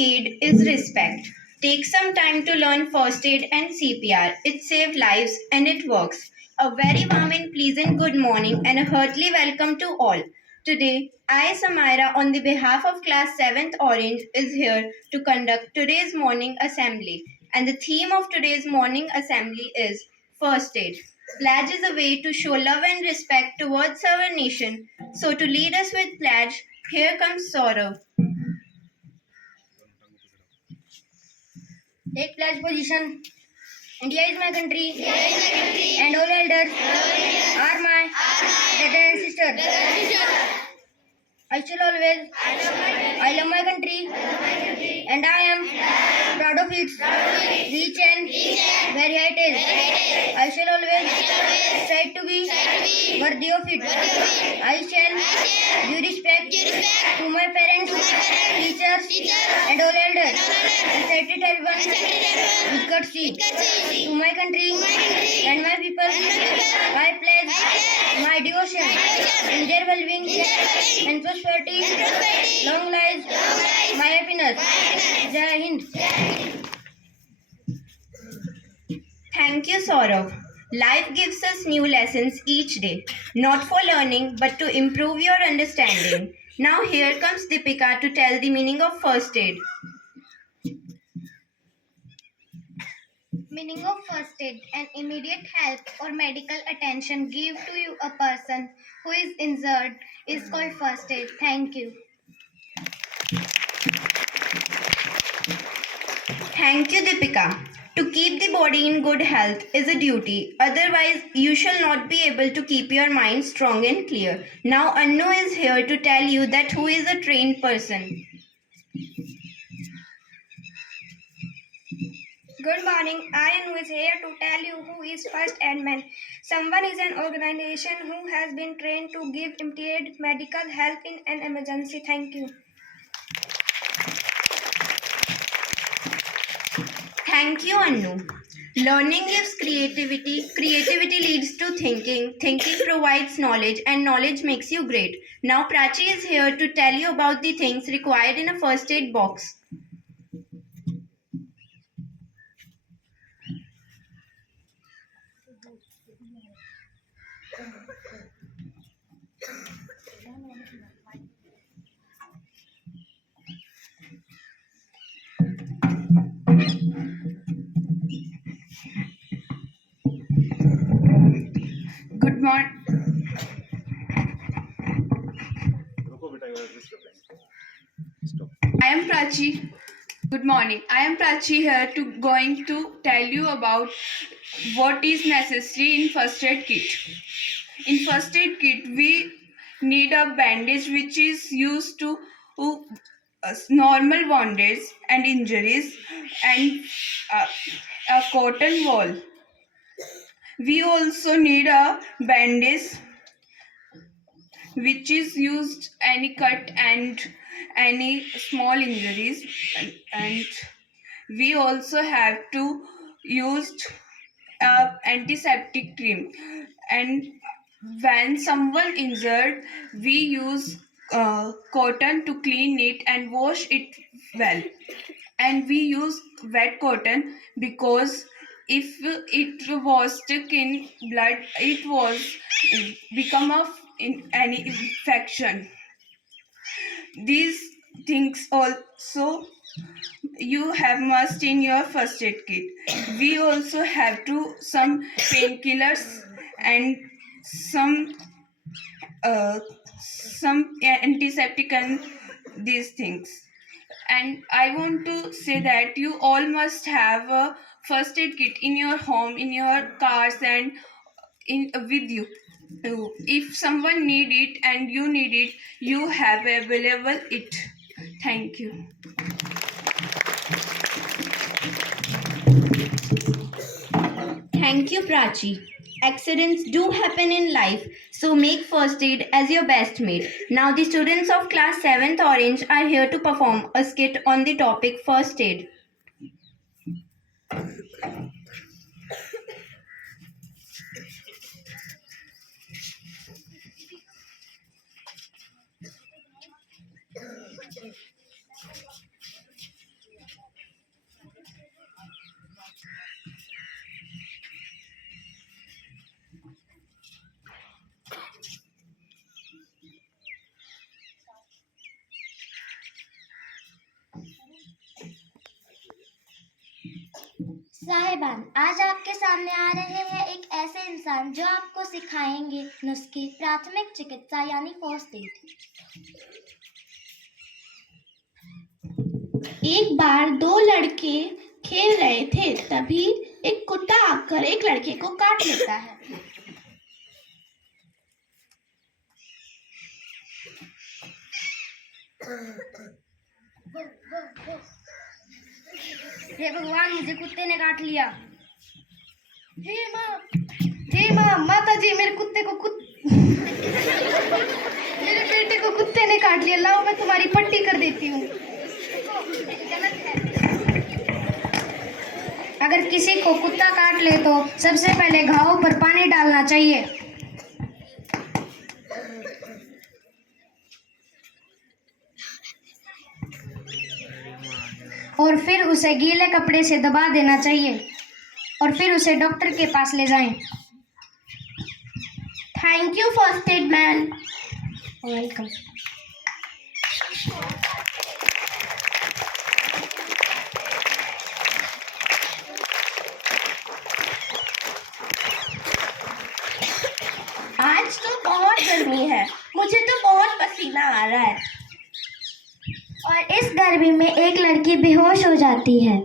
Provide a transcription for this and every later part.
aid is respect. Take some time to learn first aid and CPR. It saves lives and it works. A very warm and pleasant good morning and a heartily welcome to all. Today, I, Samaira, on the behalf of Class 7th Orange, is here to conduct today's morning assembly. And the theme of today's morning assembly is First Aid. Pledge is a way to show love and respect towards our nation. So, to lead us with pledge, here comes Saurav. Take pledge position. India is my country. And all elders are my brother and sister. I shall always I love my country and I am proud of it. Rich and very high it is. I shall always strive to be worthy of it. I shall give respect to my parents, teachers, and all elders, and treat everyone with courtesy to my country and my people. I pledge my devotion in their well-being and prosperity. Long lives my happiness. Jai Hind. Thank you, Saurav. Life gives us new lessons each day, not for learning but to improve your understanding. Now, here comes Deepika to tell the meaning of first aid. Meaning of first aid: an immediate help or medical attention give to you a person who is injured is called first aid. Thank you. Thank you, Deepika. To keep the body in good health is a duty. Otherwise, you shall not be able to keep your mind strong and clear. Now, Annu is here to tell you that who is a trained person. Good morning. I am here to tell you who is First Aid Man. Someone is an organization who has been trained to give immediate medical help in an emergency. Thank you. Thank you, Annu. Learning gives creativity, creativity leads to thinking, thinking provides knowledge, and knowledge makes you great. Now, Prachi is here to tell you about the things required in a first aid box. Good morning. I am Prachi. Good morning. I am Prachi here to going to tell you about what is necessary in first aid kit. In first aid kit, we need a bandage which is used to normal wounds and injuries, and a cotton wool. We also need a bandage which is used any cut and any small injuries, and we also have to use antiseptic cream. And when someone injured, we use cotton to clean it and wash it well, and we use wet cotton because if it was stuck in blood, it was become in any infection. These things also you have must in your first aid kit. We also have to some painkillers and some antiseptic and these things. And I want to say that you all must have a first aid kit in your home, in your cars, and in with you. If someone need it and you need it, you have available it. Thank you. Thank you, Prachi. Accidents do happen in life, so make first aid as your best mate. Now, the students of class 7th Orange are here to perform a skit on the topic first aid. साहिबान, आज आपके सामने आ रहे हैं एक ऐसे इंसान जो आपको सिखाएंगे नुस्खे प्राथमिक चिकित्सा यानी फर्स्ट एड। एक बार दो लड़के खेल रहे थे, तभी एक कुत्ता आकर एक लड़के को काट लेता है। हे भगवान, मुझे कुत्ते ने काट लिया। हे माँ, माता जी, मेरे बेटे को कुत्ते ने काट लिया। लाओ, मैं तुम्हारी पट्टी कर देती हूँ। अगर किसी को कुत्ता काट ले तो सबसे पहले घावों पर पानी डालना चाहिए और फिर उसे गीले कपड़े से दबा देना चाहिए और फिर उसे डॉक्टर के पास ले जाएं। Thank you first aid man. Welcome. आज तो बहुत गर्मी है, मुझे तो बहुत पसीना आ रहा है। और इस गर्मी में एक लड़की बेहोश हो जाती है।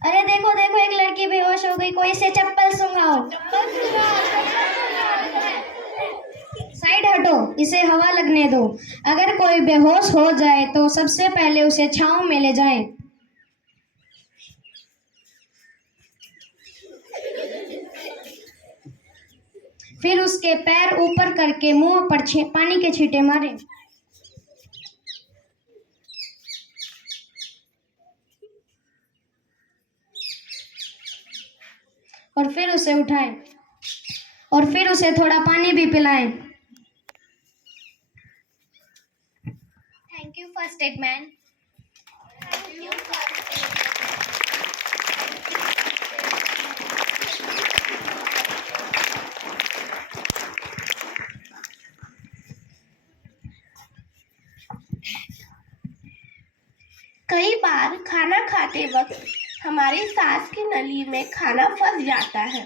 अरे देखो देखो, एक लड़की बेहोश हो गई, कोई इसे चप्पल सुंघाओ। साइड हटो, इसे हवा लगने दो। अगर कोई बेहोश हो जाए तो सबसे पहले उसे छांव में ले जाएं। फिर उसके पैर ऊपर करके मुंह पर पानी के छींटे मारें। और फिर उसे उठाएं और फिर उसे थोड़ा पानी भी पिलाएं। Thank you first aid man. कई बार खाना खाते वक्त हमारी सांस की नली में खाना फंस जाता है।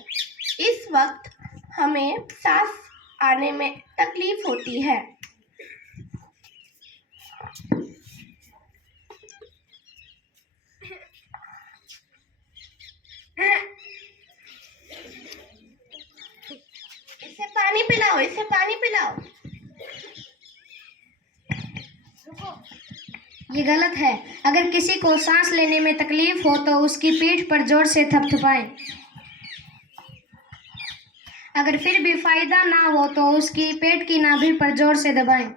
इस वक्त हमें सांस आने में तकलीफ होती है। इसे पानी पिलाओ, इसे पानी पिलाओ। ये गलत है। अगर किसी को सांस लेने में तकलीफ हो तो उसकी पीठ पर जोर से थपथपाएं। अगर फिर भी फायदा ना हो तो उसकी पेट की नाभि पर जोर से दबाएं।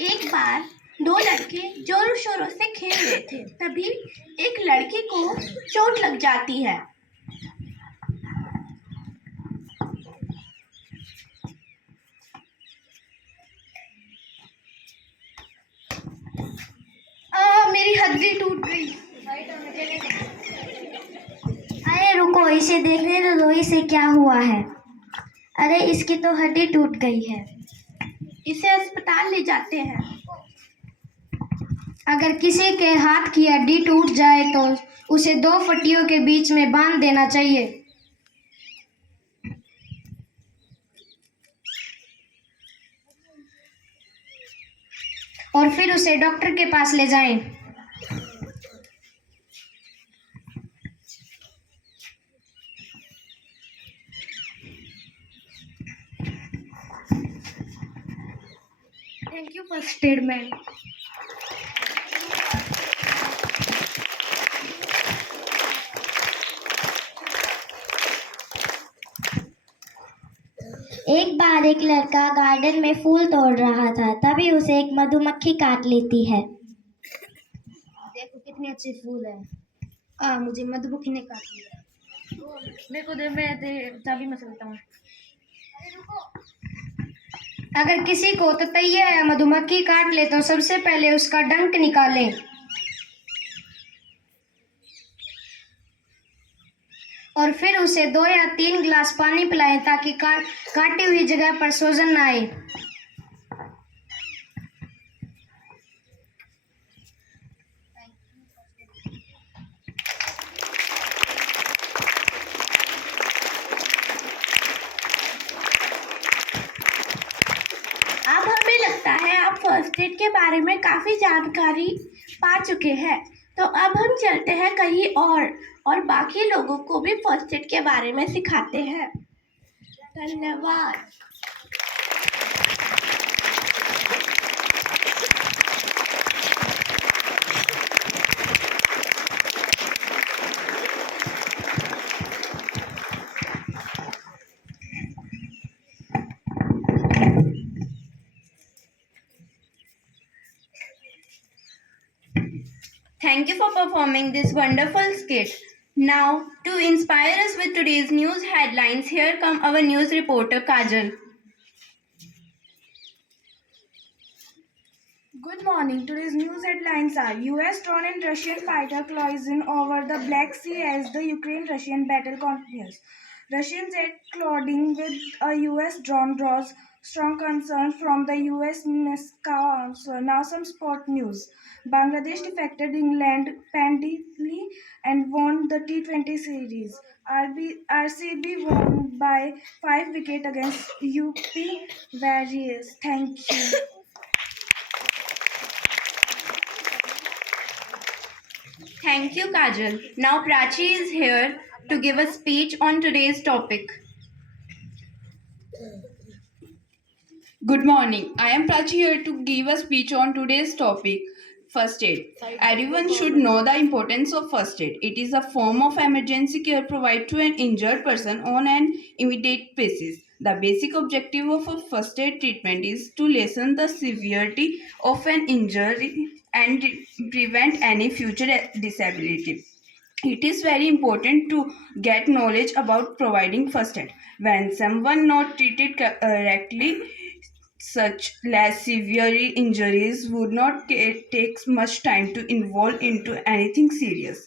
एक बार दो लड़के जोरों शोरों से खेल रहे थे, तभी एक लड़के को चोट लग जाती है। मेरी हड्डी टूट गई। अरे रुको, इसे देखने दो, इसे क्या हुआ है। अरे इसकी तो हड्डी टूट गई है। इसे अस्पताल ले जाते हैं। अगर किसी के हाथ की हड्डी टूट जाए तो उसे दो पट्टियों के बीच में बांध देना चाहिए और फिर उसे डॉक्टर के पास ले जाएं। Thank you first aid man. एक बार एक लड़का गार्डन में फूल तोड़ रहा था, तभी उसे एक मधुमक्खी काट लेती है। देखो कितने अच्छे फूल है। मुझे मधुमक्खी ने काट लिया। देखो दे, मैं चाबी मसलता हूँ। अगर किसी को ततैया या मधुमक्खी काट ले तो सबसे पहले उसका डंक निकालें और फिर उसे 2 या 3 गिलास पानी पिलाएं ताकि काटी हुई जगह पर सूजन न आए। अब हमें लगता है आप फर्स्ट एड के बारे में काफ़ी जानकारी पा चुके हैं, तो अब हम चलते हैं कहीं और बाकी लोगों को भी फर्स्ट एड के बारे में सिखाते हैं। धन्यवाद। Thank you for performing this wonderful skit. Now, to inspire us with today's news headlines, here come our news reporter Kajal. Good morning. Today's news headlines are: US drone and Russian fighter collision over the Black Sea as the Ukraine-Russian battle continues. Russian jet colliding with a US drone draws strong concern from the US Moscow. Now some sport news. Bangladesh defected England handily and won the T20 series. RCB won by 5 wickets against UP Warriors. Thank you. Thank you, Kajal. Now, Prachi is here to give a speech on today's topic. Good morning. I am Prachi here to give a speech on today's topic, first aid. Everyone should know the importance of first aid. It is a form of emergency care provided to an injured person on an immediate basis. The basic objective of a first aid treatment is to lessen the severity of an injury and prevent any future disability. It is very important to get knowledge about providing first aid. When someone not treated correctly, such less severe injuries would not take much time to involve into anything serious.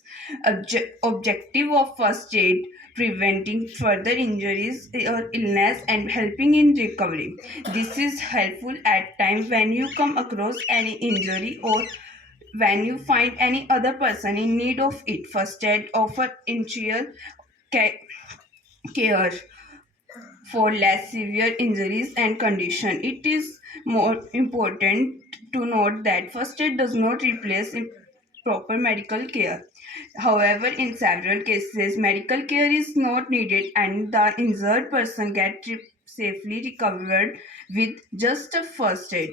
Objective of first aid: preventing further injuries or illness and helping in recovery. This is helpful at times when you come across any injury or when you find any other person in need of it. First aid offer initial care for less severe injuries and condition. It is more important to note that first aid does not replace proper medical care. However, in several cases, medical care is not needed and the injured person gets safely recovered with just a first aid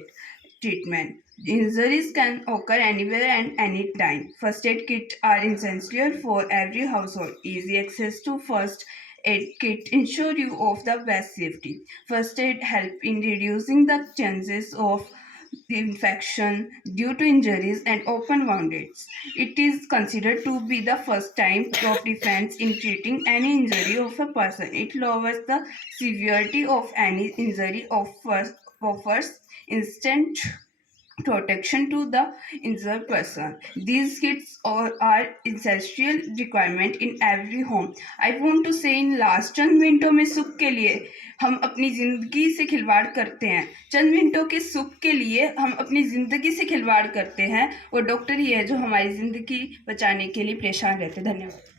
treatment. Injuries can occur anywhere and anytime. First aid kits are essential for every household. Easy access to first aid kit ensure you of the best safety. First aid help in reducing the chances of infection due to injuries and open wounds. It is considered to be the first time of defense in treating any injury of a person. It lowers the severity of any injury, offers instant protection to the injured person. These kits are essential requirement in every home. I want to say in last चंद मिनटों में सुख के लिए हम अपनी ज़िंदगी से खिलवाड़ करते हैं। चंद मिनटों के सुख के लिए हम अपनी ज़िंदगी से खिलवाड़ करते हैं और डॉक्टर ही है जो हमारी ज़िंदगी बचाने के लिए परेशान रहते हैं। धन्यवाद।